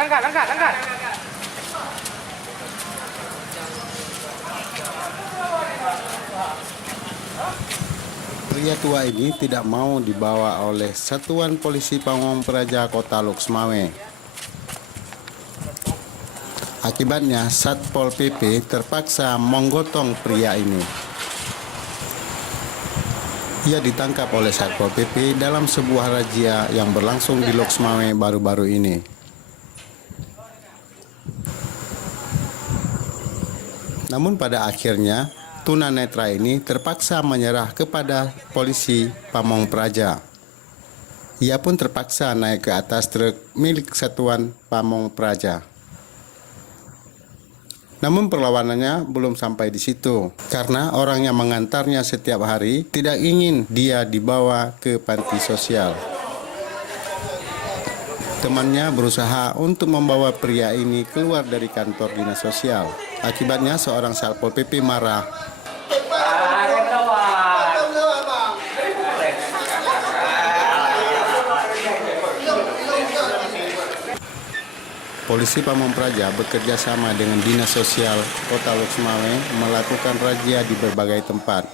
Angkat. Pria tua ini tidak mau dibawa oleh Satuan Polisi Pamong Praja Kota Loksmawe. Akibatnya Satpol PP terpaksa menggotong pria ini. Ia ditangkap oleh Satpol PP dalam sebuah razia yang berlangsung di Loksmawe baru-baru ini. Namun pada akhirnya tunanetra ini terpaksa menyerah kepada polisi Pamong Praja. Ia pun terpaksa naik ke atas truk milik Satuan Pamong Praja. Namun perlawanannya belum sampai di situ, karena orang yang mengantarnya setiap hari tidak ingin dia dibawa ke panti sosial. Temannya berusaha untuk membawa pria ini keluar dari kantor dinas sosial. Akibatnya seorang Satpol PP marah. Polisi Pamong Praja bekerja sama dengan Dinas Sosial Kota Loksmawe melakukan razia di berbagai tempat.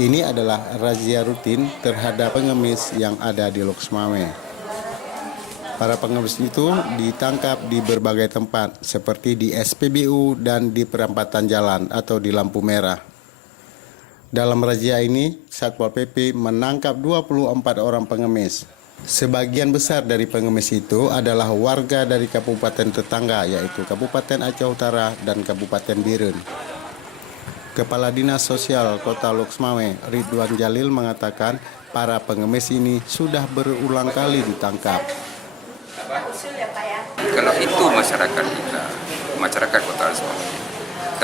Ini adalah razia rutin terhadap pengemis yang ada di Loksmawe. Para pengemis itu ditangkap di berbagai tempat seperti di SPBU dan di perempatan jalan atau di lampu merah. Dalam razia ini, Satpol PP menangkap 24 orang pengemis. Sebagian besar dari pengemis itu adalah warga dari kabupaten tetangga, yaitu Kabupaten Aceh Utara dan Kabupaten Biren. Kepala Dinas Sosial Kota Loksmawe, Ridwan Jalil, mengatakan para pengemis ini sudah berulang kali ditangkap. Kalau itu masyarakat kita, masyarakat Kota Loksmawe,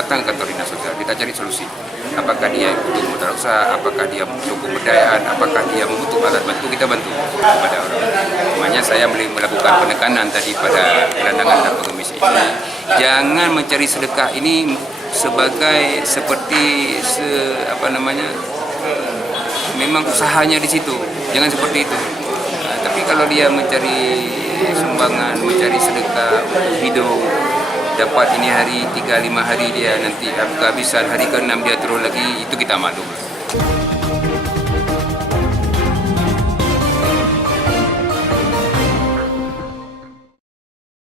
datang ke kantor dinas sosial, kita cari solusi. Apakah dia butuh modal usaha, apakah dia butuh pemberdayaan, apakah dia membutuhkan alat bantu, kita bantu kepada orang. Makanya saya melakukan penekanan tadi pada gelandangan dan pengemis ini. Jangan mencari sedekah ini sebagai seperti memang usahanya di situ. Jangan seperti itu. Nah, tapi kalau dia mencari sumbangan, mencari sedekah hidup, dapat ini hari 3-5 hari dia nanti kehabisan hari ke-6 dia turun lagi, itu kita malu.